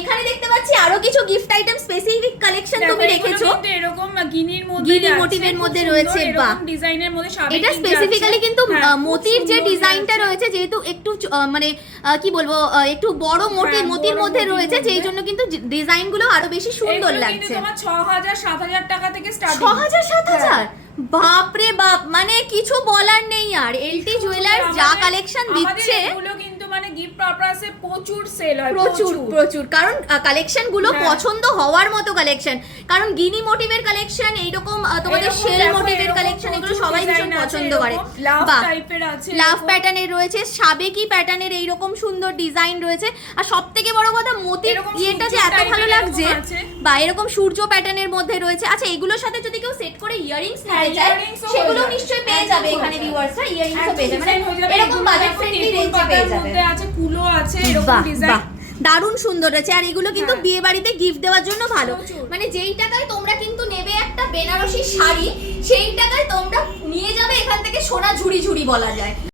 এখানে দেখতে পাচ্ছি আরো কিছু গিফট আইটেম স্পেসিফিক কালেকশন তুমি রেখেছো, এরকম গিনির মধ্যে, গিনি মোটিভের মধ্যে রয়েছে। বাহ, ডিজাইনের মধ্যে এটা স্পেসিফিক্যালি কিন্তু মতির যে ডিজাইনটা রয়েছে, যেহেতু একটু মানে কি বলবো একটু বড় মোতির মধ্যে রয়েছে, যেই জন্য কিন্তু ডিজাইন গুলো আরো বেশি সুন্দর লাগছে। তোমার 6000-7000 টাকা থেকে স্টার্টিং। 6000-7000 বাপরে বাপ, মানে কিছু বলার নেই আর। এলটি জুয়েলার্স যা কালেকশন দিচ্ছে, এগুলো কিন্তু মানে গিফট পারপাসে প্রচুর সেল হয়, প্রচুর, কারণ কালেকশন গুলো পছন্দ হওয়ার মতো কালেকশন। কারণ গিনি মোটিভের কালেকশন, এইরকম তোমাদের শেল মোটিভের কালেকশন, এগুলো সবাই ভীষণ পছন্দ করে। লাভ প্যাটার্নের রয়েছে, সাবেকি প্যাটার্নের এইরকম সুন্দর ডিজাইন রয়েছে। আর সবথেকে বড় কথা মতির ইয়েটা যে এত ভালো লাগছে, বা এরকম সূর্য প্যাটার্নের মধ্যে রয়েছে। আচ্ছা, এগুলোর সাথে যদি কেউ সেট করে ইয়ারিংস নিতে চায়, সেগুলো নিশ্চয়ই পেয়ে যাবে এখানে ভিউয়ার্সরা। ইয়ারিংসও পেয়ে যাবে, মানে এরকম বাজেট ফ্রেন্ডলি রেঞ্জে পেয়ে যাবে। আছে কুলো আছে, এরকম ডিজাইন দারুণ সুন্দর আছে। আর এগুলো কিন্তু বিয়ে বাড়িতে গিফট দেওয়ার জন্য ভালো। মানে যেই টাকায় তোমরা কিন্তু নেবে একটা বেনারসি শাড়ি, সেই টাকায় তোমরা নিয়ে যাবে এখান থেকে সোনা ঝুড়ি ঝুড়ি বলা যায়।